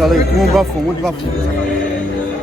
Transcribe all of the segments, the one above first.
Allez, tout le monde va fond, on va fond.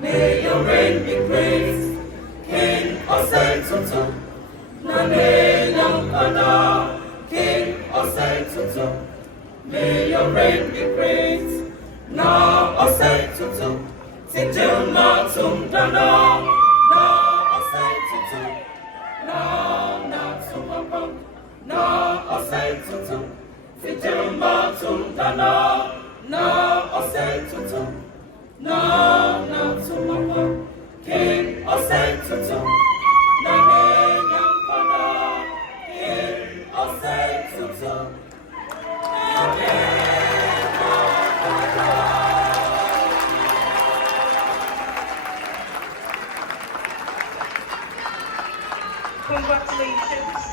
May your reign be praised, King Osetutu. Nane Nyankana, King Osetutu. May your reign be praised, Na Osetutu. Tijuma Tumdana, Na Osetutu. Na Tumapam, Na Osetutu. Tijuma Tumdana, Na Osetutu. Na Tumapam, King Osetutu. Nane Nyankana, King Osetutu. Congratulations.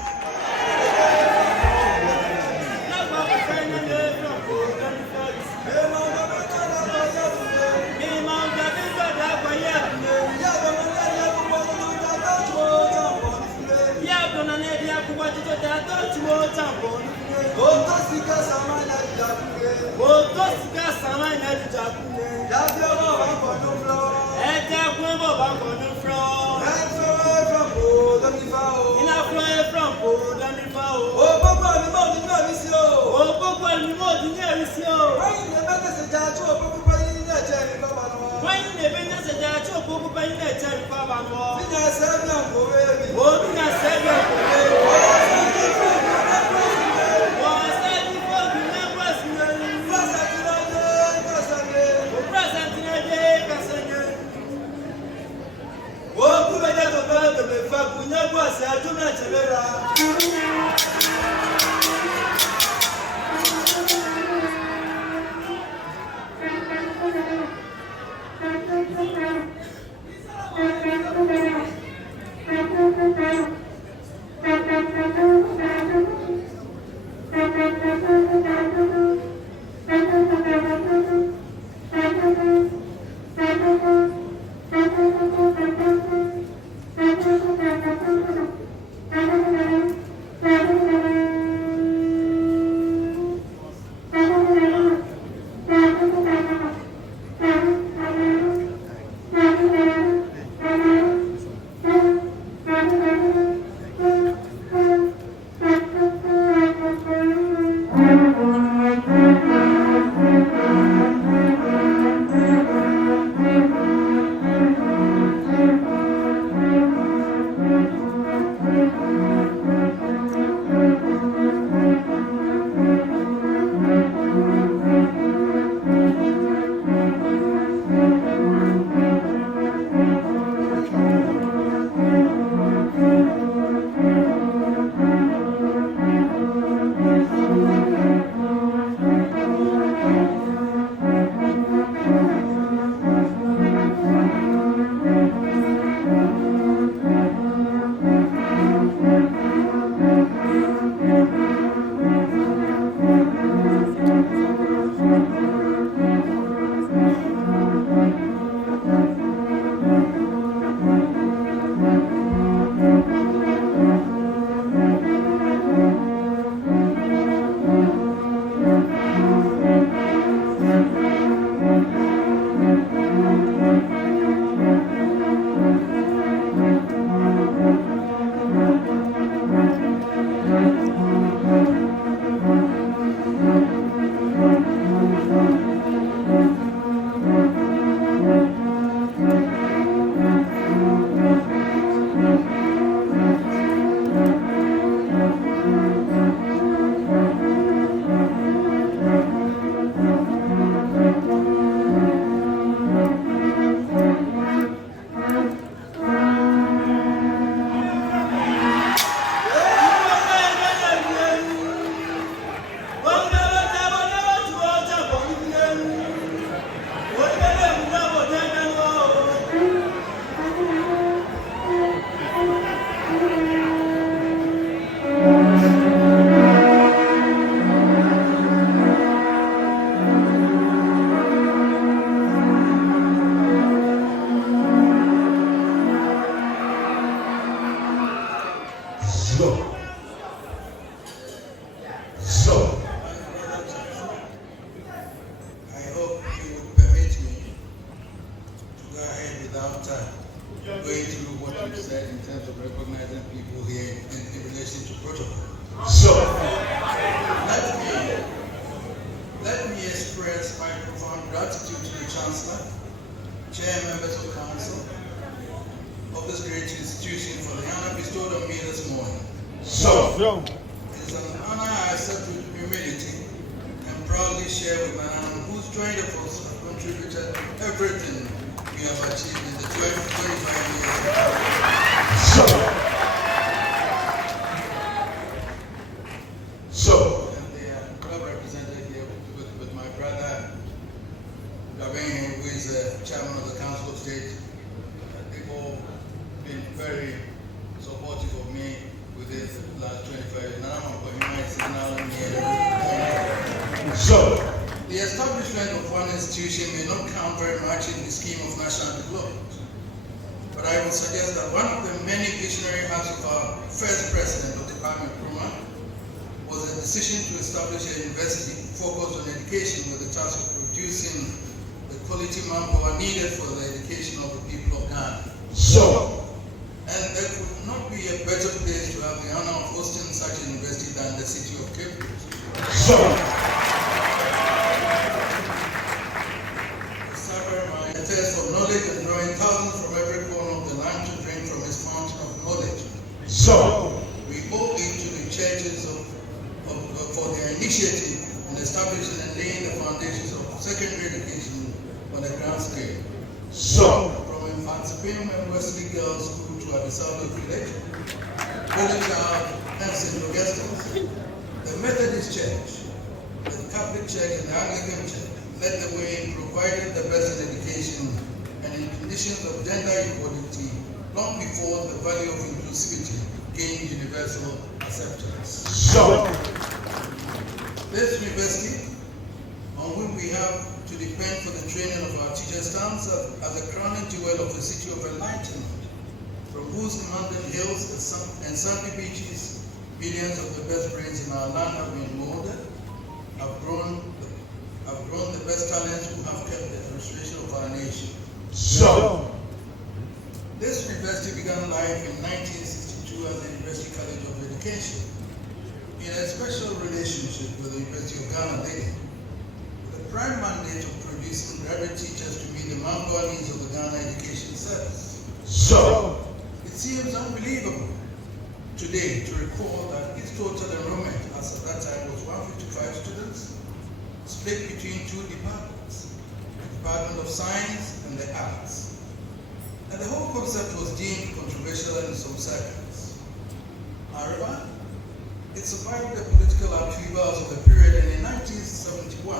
From emancipation and Wesley Girls School to Addis Ababa Village, Catholic child and St. Augustine. The Methodist Church, the Catholic Church, and the Anglican Church led the way in providing the best in education and in conditions of gender equality long before the value of inclusivity gained universal acceptance. Sure. This university, on which we have to depend for the training of our teachers, stands as a crowning jewel of the city of enlightenment, from whose commanding hills and sandy beaches, millions of the best brains in our land have been molded, have grown the best talents who have kept the restoration of our nation. Sure. This university began life in 1962 as the University College of Education, in a special relationship with the University of Ghana, with the prime mandate of producing graduate teachers to meet the manpower needs of the Ghana Education Service. Sure. It seems unbelievable today to recall that its total enrollment as at that time was 155 students, split between two departments, the Department of Science and the Arts. And the whole concept was deemed controversial in some circles. However, it survived the political upheavals of the period, and in 1971,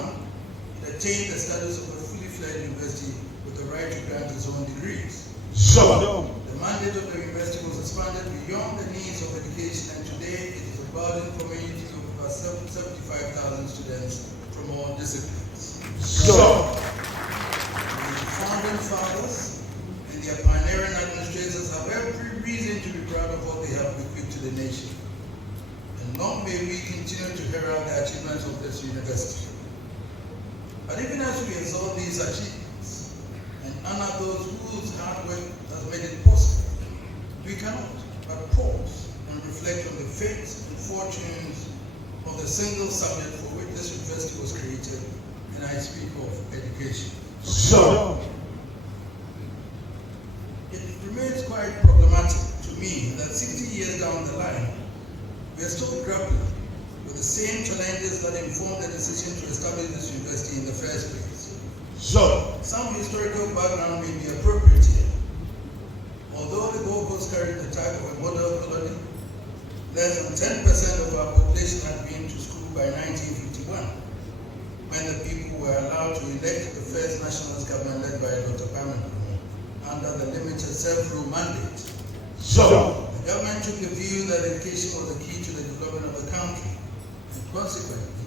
it attained the status of a fully fledged university with the right to grant its own degrees. Sure. The mandate of the university was expanded beyond the needs of education, and today it is a budding community of over 75,000 students from all disciplines. Sure. The founding fathers and their pioneering administrators have every reason to be proud of what they have bequeathed to the nation. And long may we continue to herald the achievements of this university. But even as we exalt these achievements and honor those whose hard work has made it possible, we cannot but pause and reflect on the fates and fortunes of the single subject for which this university was created, and I speak of education. Sure. It remains quite problematic to me that 60 years down the line, we are still grappling with the same challenges that informed the decision to establish this university in the first place. Sure. Some historical background may be appropriate here. Although the Gold Coast carried the type of a model colony, less than 10% of our population had been to school by 1951, when the people were allowed to elect the first nationalist government led by Dr. Kwame Nkrumah under the limited self-rule mandate. Sure. The government took the view that education was the key to the development of the country, and consequently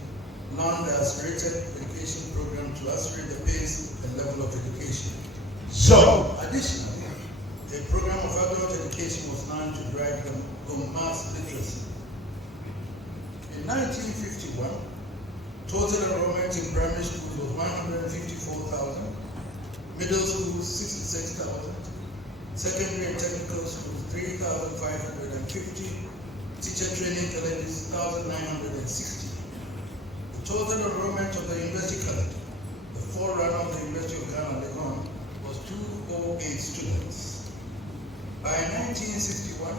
launched the accelerated education program to accelerate the pace and level of education. Sure. Additionally, a program of adult education was launched to drive the mass literacy. In 1951, total enrollment in primary schools was 154,000, middle schools 66,000, secondary and technical schools 3,550, teacher training colleges 1,960. The total enrollment of the University College, the forerunner of the University of Ghana, Legon, was 208 students. By 1961,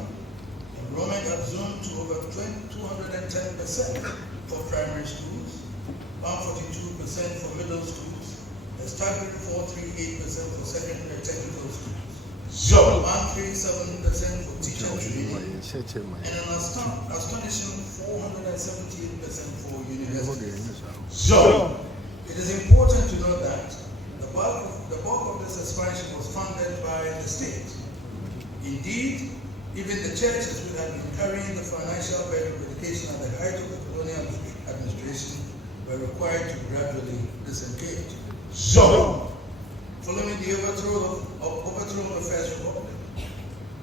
enrollment had zoomed to over 210% for primary schools, 142% for middle schools, a staggering 438% for secondary and technical schools, Sure. 137% for teacher training, and an astonishing 478% for universities. Sure. It is important to note that the bulk of this expansion was funded by the state. Indeed, even the churches who had been carrying the financial burden of education at the height of the colonial administration were required to gradually disengage. Sure. Following the overthrow of the First Republic,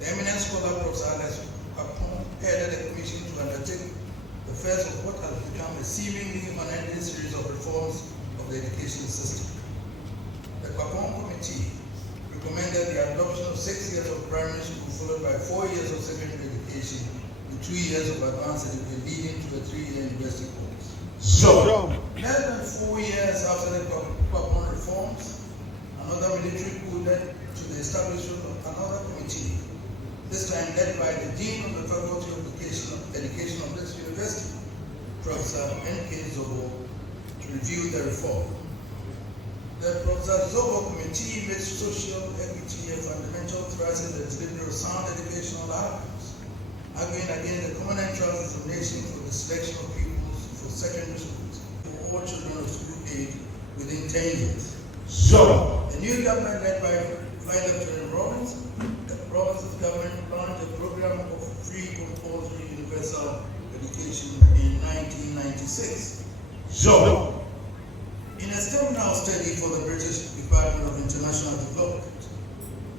the eminent scholar Professor headed a commission to undertake the first of what has become a seemingly unending series of reforms of the education system. The Papon Committee recommended the adoption of 6 years of primary school followed by 4 years of secondary education with 2 years of advanced education leading to a 3-year university course. Sure. Less than 4 years after the Papon reforms, another military coup led to the establishment of another committee, this time led by the Dean of the Faculty of Education of this university, Professor N.K. Zobo, to review the reform. The Professor Zobo Committee made social equity a fundamental thrust in the delivery of sound educational outcomes. arguing against the common entrance examination for the selection of pupils for secondary schools for all children of school age within 10 years. So, The new government led by Flight Lieutenant Robinson's government launched a program of free compulsory universal education in 1996. so, In a seminal study for the British Department of International Development,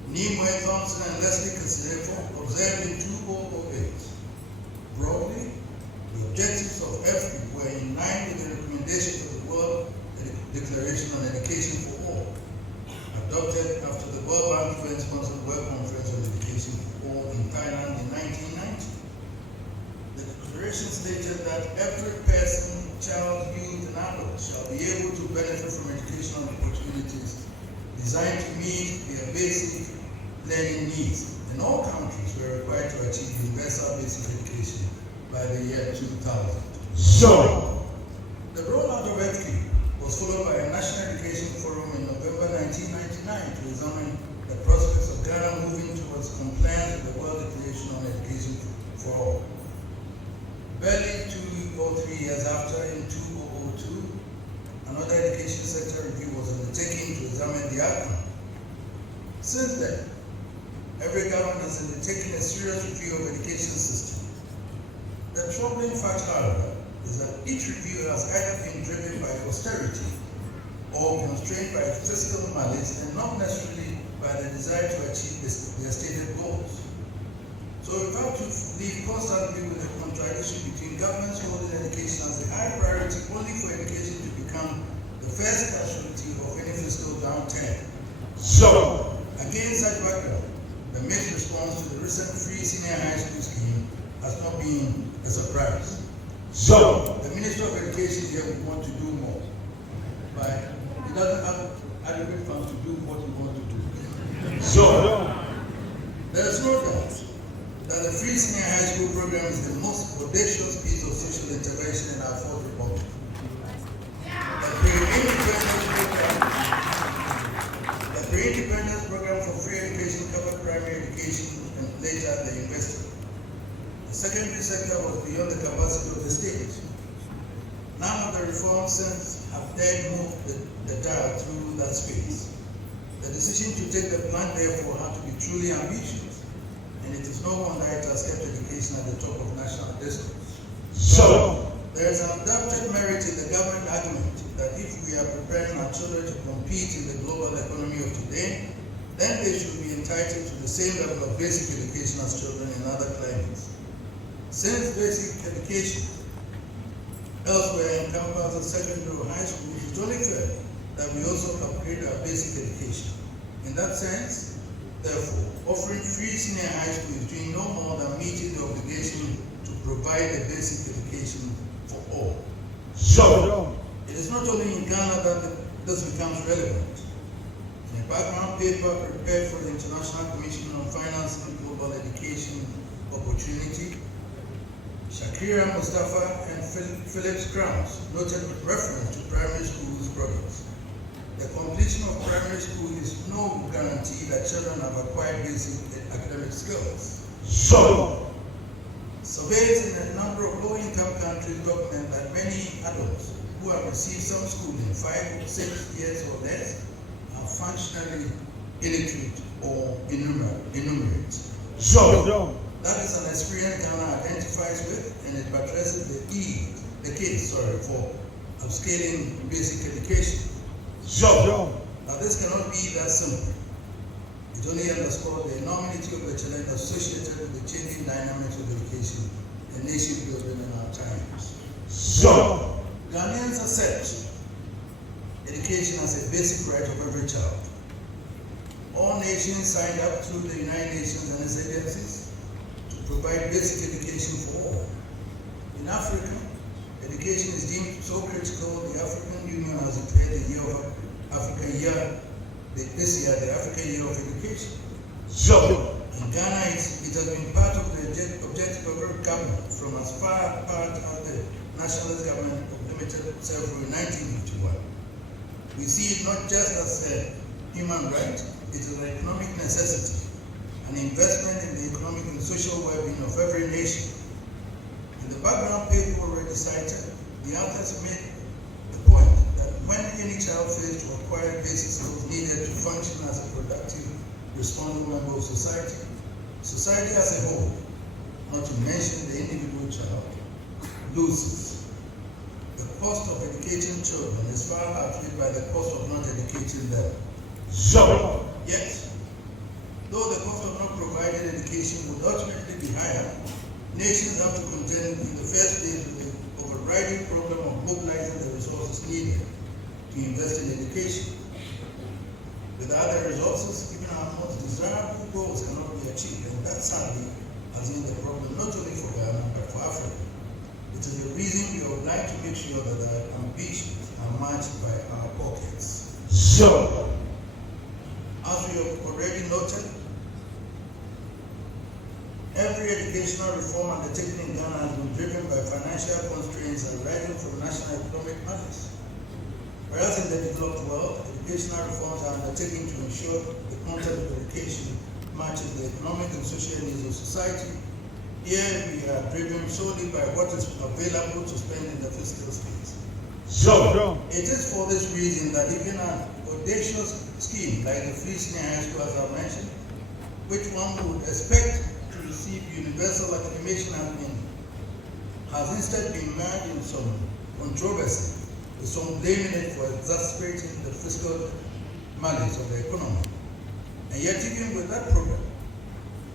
Nimue Thompson and Leslie Casilefo observed in 2008. Broadly, the objectives of EFRI were in line with the recommendations of the World Declaration on Education for All, adopted after the World Bank UN-sponsored World Conference on Education for All in Thailand in 1990. The declaration stated that every person, child, youth, and adult shall be able to benefit from educational opportunities designed to meet their basic learning needs, and all countries were required to achieve universal basic education by the year 2000. so, The rollout of EDCI was followed by a National Education Forum in November 1999 to examine the prospects of Ghana moving towards compliance with the World Declaration on Education for All. Barely 2 or 3 years after, in 2002, another education sector review was undertaken to examine the outcome. Since then, every government has undertaken a serious review of education system. The troubling fact, however, is that each review has either been driven by austerity or constrained by fiscal malice and not necessarily by the desire to achieve their stated goals. So we have to live constantly with the contradiction between governments holding education as a high priority only for education to become the first casualty of any fiscal downturn. so, Against such background, the mixed response to the recent free senior high school scheme has not been a surprise. so, The Minister of Education here would want to do more, but he doesn't have adequate funds to do what he wants to do. so, There is no doubt that the free senior high school program is the most audacious piece of social intervention in our fourth republic. The pre-independence program for free education covered primary education and later the university. The secondary sector was beyond the capacity of the state. None of the reforms since have dared move the dial through that space. The decision to take the plan, therefore, had to be truly ambitious, and it is no wonder it has kept education at the top of national discourse. so, There is an undoubted merit in the government argument that if we are preparing our children to compete in the global economy of today, then they should be entitled to the same level of basic education as children in other climates. Since basic education elsewhere encompasses secondary or high school, it is only fair that we also upgrade our basic education. In that sense, therefore, offering free senior high school is doing no more than meeting the obligation to provide a basic education for all. so, It is not only in Ghana that this becomes relevant. In a background paper prepared for the International Commission on Financing Global Education Opportunity, Shakira Mustafa and Phillips Krauss noted with reference to primary schools progress. The completion of primary school is no guarantee that children have acquired basic academic skills. so, Surveys in a number of low-income countries document that many adults who have received some schooling 5 or 6 years or less are functionally illiterate or illiterate. so, That is an experience Ghana identifies with, and it addresses the case for upscaling basic education. so, Now this cannot be that simple. It only underscores the enormity of the challenge associated with the changing dynamics of education and nation building in our times. so, Ghanaians accept education as a basic right of every child. All nations signed up through the United Nations and its agencies to provide basic education for all. In Africa, education is deemed so critical, the African Union has declared the year of African year, this year, the African Year of Education. so, In Ghana, it has been part of the objective of every government from as far apart as the nationalist government of limited self-rule in 1951. We see it not just as a human right, it is an economic necessity, an investment in the economic and social well-being of every nation. In the background paper already cited, the authors made the point that when any child fails to acquire basic skills needed to function as a productive, responsible member of society, society as a whole, not to mention the individual child, loses. The cost of educating children is far outweighed by the cost of not educating them. Zero. Yet, though the cost of not providing education would ultimately be higher, nations have to contend in the first place with the overriding problem of mobilizing the resources needed to invest in education. Without the resources, even our most desirable goals cannot be achieved, and that sadly has been the problem not only for Ghana but for Africa. It is the reason we would like to make sure that our ambitions are matched by our pockets. Zero. As we have already noted, every educational reform undertaken in Ghana has been driven by financial constraints arising from national economic matters. Whereas in the developed world, educational reforms are undertaken to ensure the content of education matches the economic and social needs of society. Here we are driven solely by what is available to spend in the fiscal space. Zero. It is for this reason that even an audacious scheme like the free senior high school, as I mentioned, which one would expect to receive universal acclamation, has instead been mired in some controversy, with some blaming it for exacerbating the fiscal malice of the economy. And yet, even with that program,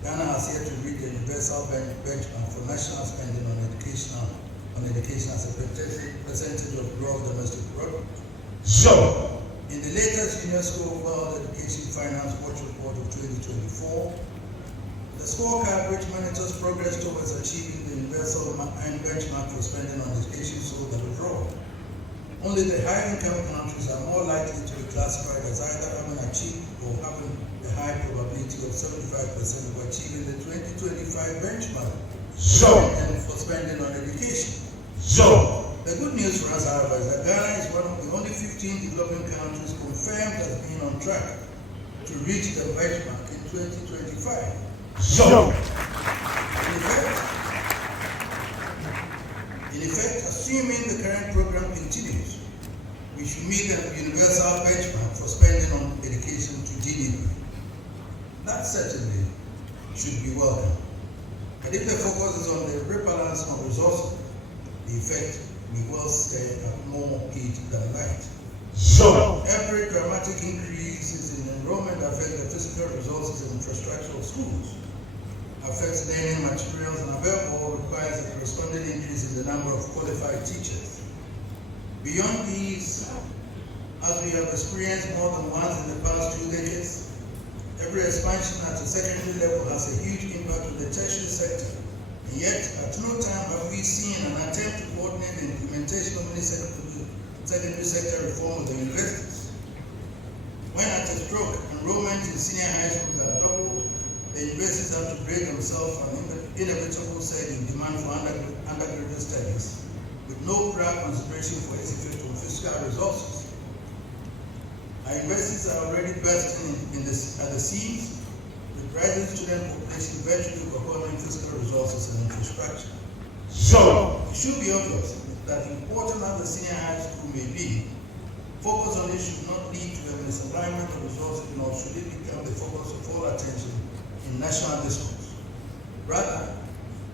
Ghana has yet to reach the universal benchmark for national spending on education as a percentage of gross domestic product. Zero. In the latest UNESCO World Education Finance Watch Report of 2024, the scorecard which monitors progress towards achieving the universal benchmark for spending on education showed that overall, only the high-income countries are more likely to be classified as either having achieved or having a high probability of 75% of achieving the 2025 benchmark for spending on education. Zero. The good news for us, however, is that Ghana is one of the only 15 developing countries confirmed as being on track to reach the benchmark in 2025. Zero. In effect, assuming the current program continues, we should meet the universal benchmark for spending on education to GDP. That certainly should be welcome. But if the focus is on the rebalance of resources, the effect may well stay at more heat than light. Zero. Every dramatic increase in enrollment affects the physical resources and infrastructure of schools, affects learning materials, and above all requires a corresponding increase in the number of qualified teachers. Beyond these, as we have experienced more than once in the past 2 decades, every expansion at the secondary level has a huge impact on the tertiary sector. And yet, at no time have we seen an attempt to coordinate the implementation of any secondary sector reform with the universities. When at a stroke, enrollment in senior high schools are doubled, the universities have to break themselves from an inevitable surge in demand for undergraduate studies, with no prior consideration for its effect on fiscal resources. Our universities are already bursting at the seams, with rising student population virtually overwhelming fiscal resources and infrastructure. Zero. It should be obvious that important as the senior high school may be, focus on it should not lead to a misalignment of resources, nor should it become the focus of all attention in national discourse. Rather,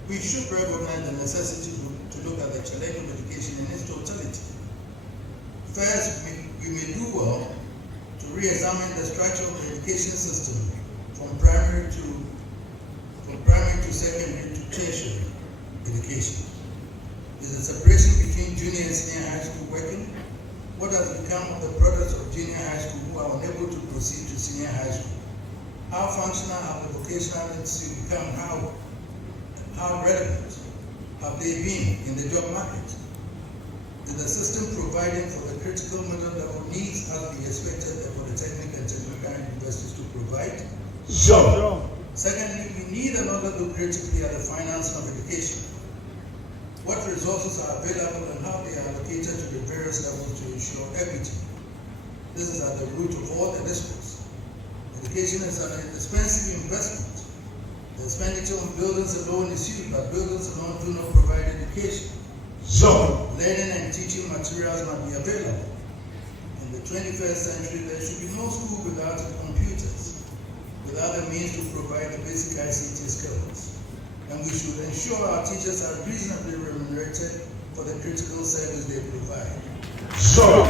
we should recognize the necessity to look at the challenge of education in its totality. First, we may do well to re-examine the structure of the education system from primary to secondary to tertiary education. Is the separation between junior and senior high school working? What has become of the products of junior high school who are unable to proceed to senior high school? How functional have the vocational institutes become? How relevant have they been in the job market? Is the system providing for the critical middle level needs as we expected the polytechnic and technical universities to provide? Zero. Secondly, we need another look critically at the financing of education. What resources are available and how they are allocated to the various levels to ensure equity. This is at the root of all the discourse. Education is an indispensable investment The expenditure on buildings alone is huge, but buildings alone do not provide education. So, Learning and teaching materials must be available. In the 21st century, there should be no school without computers, without the means to provide the basic ICT skills. And we should ensure our teachers are reasonably remunerated for the critical service they provide. so,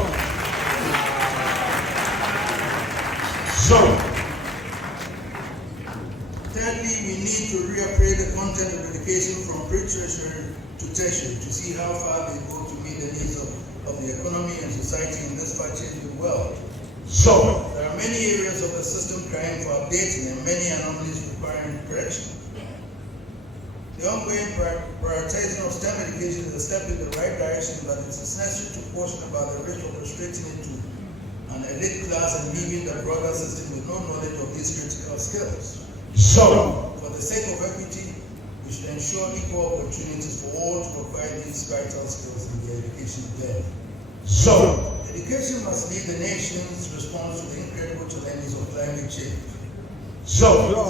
Thirdly, we need to reappraise the content of education from pre-tertiary to tertiary to see how far they go to meet the needs of the economy and society in this fast-changing world. so, There are many areas of the system crying for updating and many anomalies requiring correction. The ongoing prioritizing of STEM education is a step in the right direction, but it is necessary to caution about the risk of restricting it to an elite class and leaving the broader system with no knowledge of these critical skills. so, For the sake of equity, we should ensure equal opportunities for all to acquire these vital skills in their education journey. so, Education must lead the nation's response to the incredible challenges of climate change. so,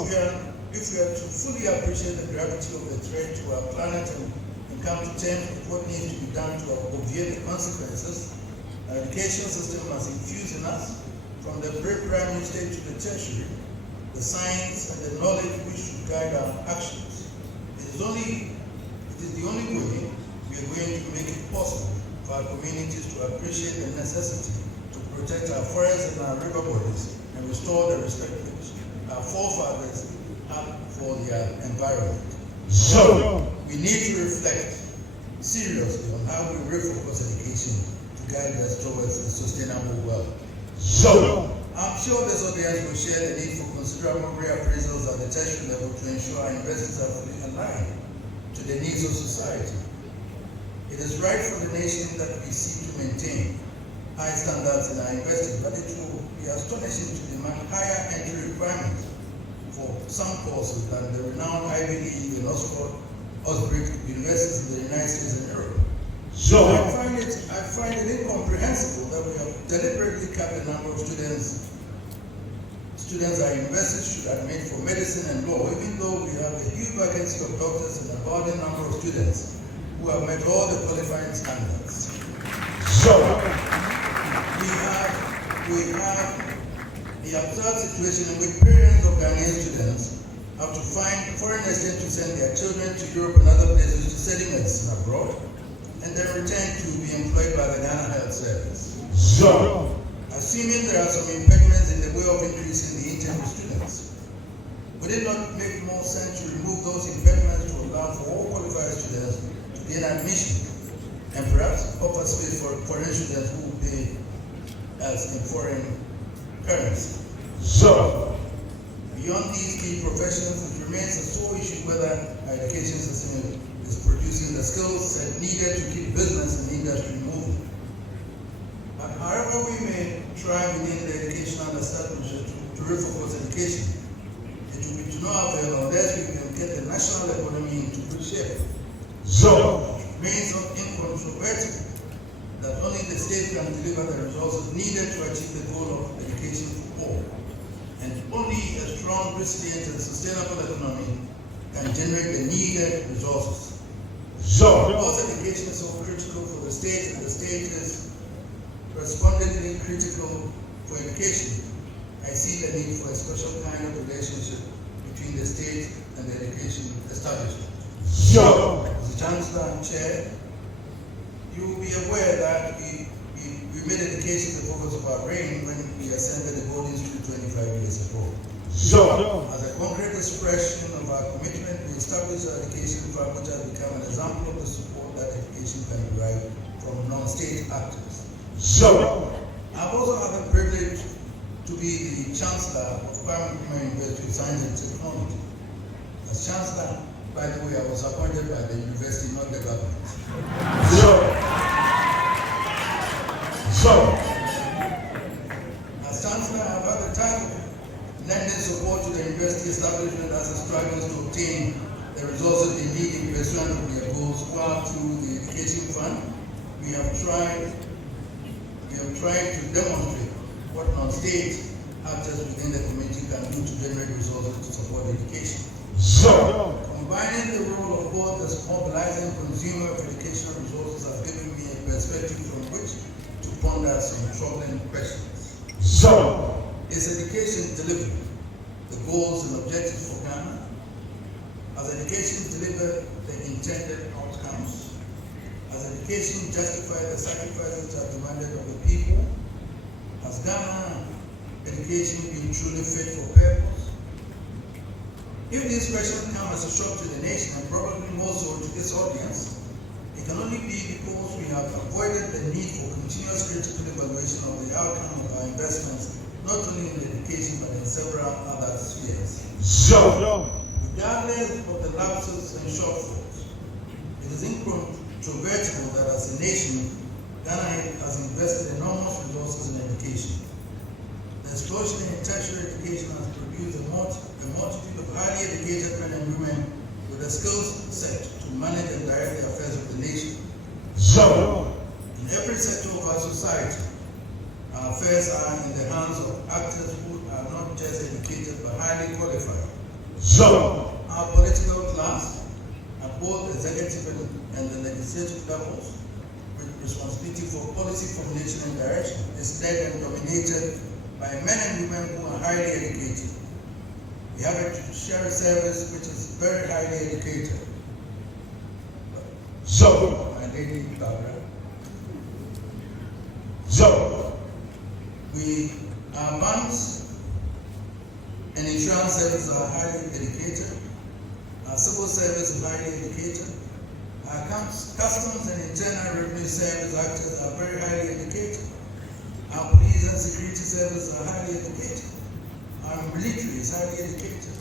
If we are to fully appreciate the gravity of the threat to our planet and come to terms with what needs to be done to obviate the consequences, our education system must infuse in us, from the pre-primary stage to the tertiary, the science and the knowledge which should guide our actions. It is the only way we are going to make it possible for our communities to appreciate the necessity to protect our forests and our river bodies and restore the respect which our forefathers had for their environment. so, We need to reflect seriously on how we refocus education to guide us towards a sustainable world. so, I'm sure this audience will share the need for considerable reappraisals at the tertiary level to ensure our investments are fully aligned to the needs of society. It is right for the nation that we seek to maintain high standards in our investing, but it will be astonishing to demand higher entry requirements for some courses than the renowned Ivy League and Oxford universities in the United States and Europe. so, I find it incomprehensible that we have deliberately capped the number of students our universities should admit for medicine and law, even though we have a huge vacancy of doctors and a abundant number of students who have met all the qualifying standards. so, We have the absurd situation in which parents of Ghanaian students have to find foreign exchange to send their children to Europe and other places to study medicine abroad, and then return to be employed by the Ghana Health Service. so, Assuming there are some impediments in the way of increasing the intake of students, would it not make more sense to remove those impediments to allow for all qualified students to gain admission and perhaps offer space for foreign students who will pay as in foreign currency? so, Beyond these key professions, it remains a sole issue whether our education system is producing the skills set needed to keep business and industry moving. But however we may try within the educational establishment to refocus education, it will be to no avail unless we can get the national economy into good shape. so, It remains incontrovertible that only the state can deliver the resources needed to achieve the goal of education for all. And only a strong, resilient, and sustainable economy can generate the needed resources. so, Because education is so critical for the state, and the state is correspondingly critical for education, I see the need for a special kind of relationship between the state and the education establishment. so, As the Chancellor and Chair, you will be aware that we made education the focus of our reign when we ascended the Golden Street 25 years ago. so, As a concrete expression of our commitment, we established our education fund, which has become an example of the support that education can derive from non-state actors. so, I've also had the privilege to be the Chancellor of Primary University of Science and Technology. As Chancellor, by the way, I was appointed by the university, not the government. so, As Chancellor, I've had the title lending support to the university establishment as it struggles to obtain the resources they need in pursuit of their goals, while through the Education Fund, we have tried to demonstrate what non-state actors within the community can do to generate resources to support education. So, Combining the role of both as mobilizing consumer of educational resources has given me a perspective from which to ponder some troubling questions. so, Is education delivered the goals and objectives for Ghana? Has education delivered the intended outcomes? Has education justified the sacrifices that are demanded of the people? Has Ghana education been truly fit for purpose? If these questions come as a shock to the nation, and probably more so to this audience, it can only be because we have avoided the need for continuous critical evaluation of the outcome of our investments, not only in education but in several other spheres. so, Regardless of the lapses and shortfalls, it is incontrovertible that as a nation, Ghana has invested enormous resources in education. The explosion in tertiary education has produced a multitude of highly educated men and women with the skills set to manage and direct the affairs of the nation. so, In every sector of our society, our affairs are in the hands of actors who are not just educated but highly qualified. so, Our political class, at both executive and the legislative levels, with responsibility for policy formulation and direction, is led and dominated by men and women who are highly educated. We have a judiciary service which is very highly educated. so, My lady Barbara. so, Our banks and insurance services are highly educated. Our civil service is highly educated. Our customs and internal revenue service actors are very highly educated. Our police and security services are highly educated. Our military is highly educated.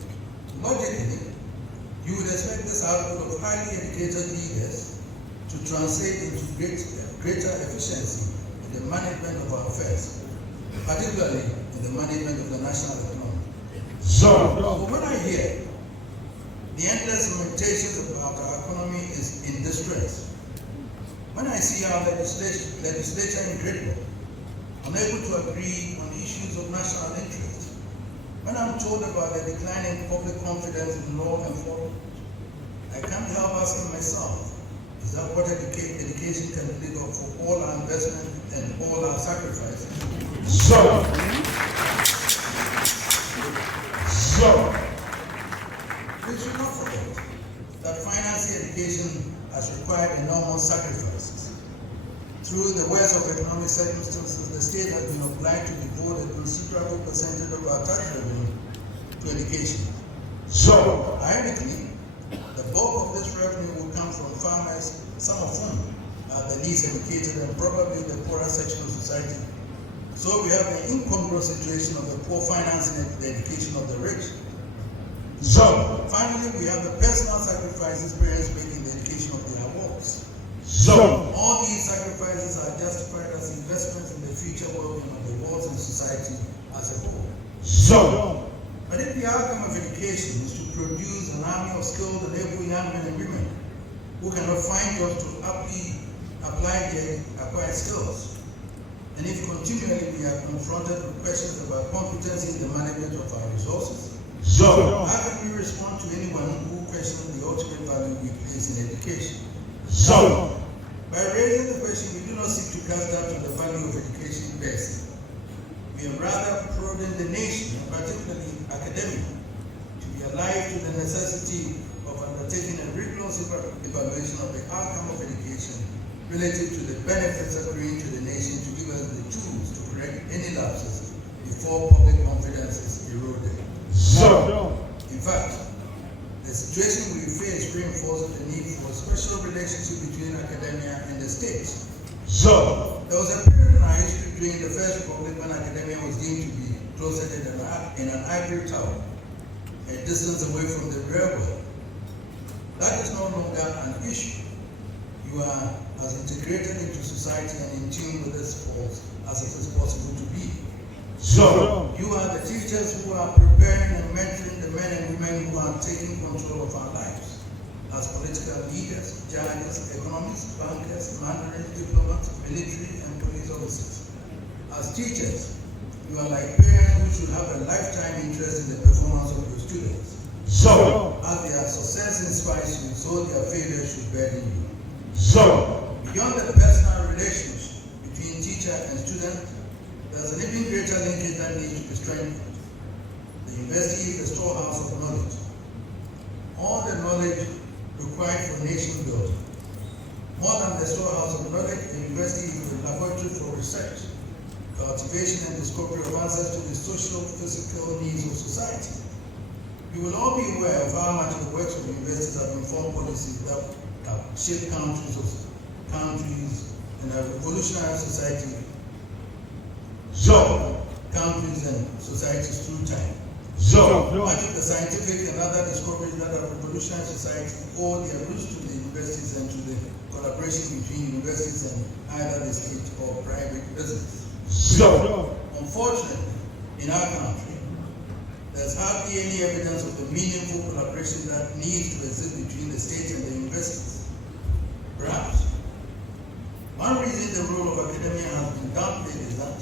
Logically, you would expect this output of highly educated leaders to translate into greater efficiency in the management of our affairs, particularly in the management of the national economy. so, But when I hear the endless lamentations about our economy is in distress, when I see our legislature incredible, unable to agree on issues of national interest, when I'm told about the decline in public confidence in law enforcement, I can't help asking myself, is that what education can deliver for all our investment and all our sacrifices? so, so, We should not forget that financing education has required enormous sacrifices. Through the worst of economic circumstances, the state has been obliged to devote a considerable percentage of our tax revenue to education. so, Ironically, the bulk of this revenue will come from farmers, some of whom are the least educated and probably the poorer section of society. So we have the incongruous situation of the poor financing the education of the rich. so, Finally, we have the personal sacrifices parents make in the education of their wards. so, All these sacrifices are justified as investments in the future well-being of the wards and society as a whole. so, But if the outcome of education is to produce an army of skilled and able young men and women who cannot find jobs to aptly apply their acquired skills, and if continually we are confronted with questions about competency in the management of our resources, so, how can we respond to anyone who questions the ultimate value we place in education? so, By raising the question, we do not seek to cast doubt on the value of education per se. We have rather prodded the nation, and particularly academia, to be alive to the necessity of undertaking a rigorous evaluation of the outcome of education relative to the benefits accruing to the nation to give us the tools to correct any lapses before public confidence is eroded. so, In fact, the situation we face reinforces the need for a special relationship between academia and the state. so, There was a period in our history during the First Republic when academia was deemed to be closeted in an ivory tower, a distance away from the real world. That is no longer an issue. You are as integrated into society and in tune with its pulse as it is possible to be. so, You are the teachers who are preparing and mentoring the men and women who are taking control of our lives. As political leaders, judges, economists, bankers, mandarins, diplomats, military and police officers. As teachers, you are like parents who should have a lifetime interest in the performance of your students. So. As their success inspires you, so their failure should burden you. So. Beyond the personal relationship between teacher and student, there's an even greater linkage that needs to be strengthened. The university is the storehouse of knowledge. All the knowledge required for nation building. More than the storehouse of knowledge, the university is a laboratory for research, cultivation and discovery of answers to the social, physical needs of society. You will all be aware of how much the works of the universities have informed policies that have shaped countries and a revolutionary society. So. Countries and societies through time. So. Much of the scientific and other discoveries that have revolutionized society owe their roots to the universities and to the collaboration between universities and either the state or private business. So. Unfortunately, in our country, there's hardly any evidence of the meaningful collaboration that needs to exist between the state and the universities. Perhaps one reason the role of academia has been downplayed is that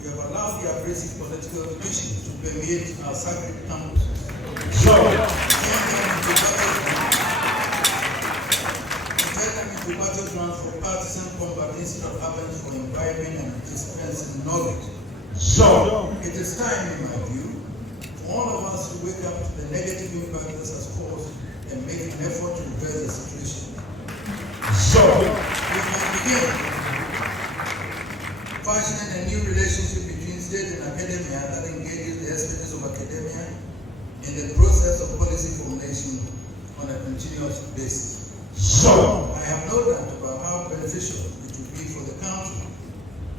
we have allowed the abrasive political divisions to permeate our sacred campuses. So. Turn them into battlegrounds for partisan combat instead of avenues for imbibing and participants in knowledge. So. It is time, in my view, for all of us to wake up to the negative impact this has caused and make an effort to reverse the situation. So. We can begin fashioning a new relationship between state and academia that engages the expertise of academia in the process of policy formulation on a continuous basis. So. I have no doubt about how beneficial it will be for the country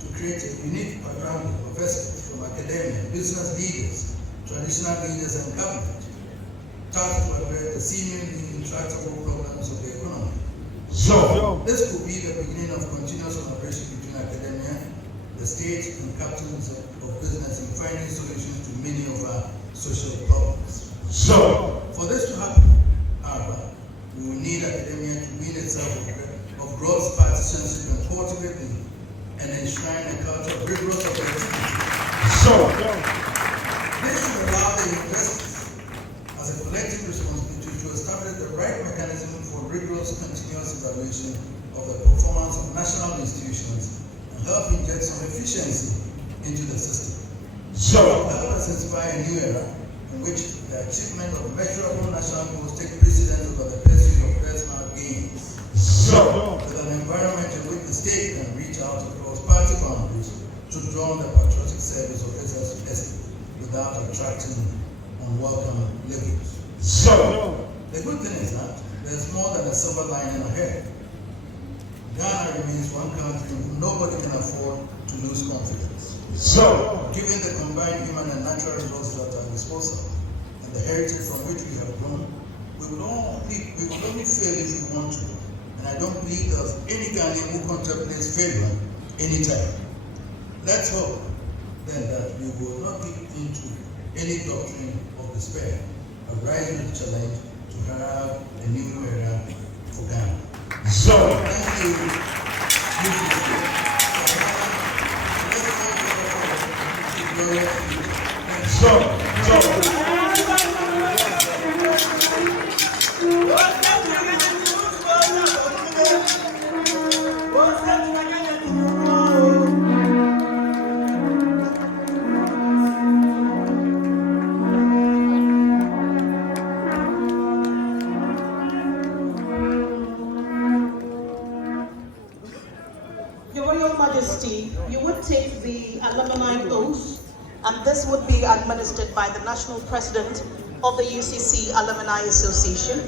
to create a unique background of experts from academia, business leaders, traditional leaders and government, tasked to address the seemingly intractable problems of the economy. So. This could be the beginning of continuous collaboration between academia, the state, and captains of business in finding solutions to many of our social problems. So. For this to happen, however, we will need academia to wean itself of gross partisanship and cultivate and enshrine a culture of rigorous objectivity. So. This should allow the universities, as a collective responsibility, to establish the right mechanism for rigorous continuous evaluation of the performance of national institutions and help inject some efficiency into the system. So. Help us inspire a new era in which the achievement of measurable national goals take precedence over the pursuit of personal gains. So. With an environment in which the state can reach out across party boundaries to draw the patriotic service of SSS without attracting unwelcome labels. So. The good thing is that there's more than a silver lining ahead. Ghana remains one country whom nobody can afford to lose confidence. So. Given the combined human and natural resources at our disposal and the heritage from which we have grown, we will only fail if we want to. And I don't believe there's any Ghanaian who contemplates failure anytime. Let's hope then that we will not give into any doctrine of despair, arise with the challenge to have a new era for Ghana. So. Thank you. Your Royal Majesty, you would take the alumni oath, and this would be administered by the National President of the UCC Alumni Association.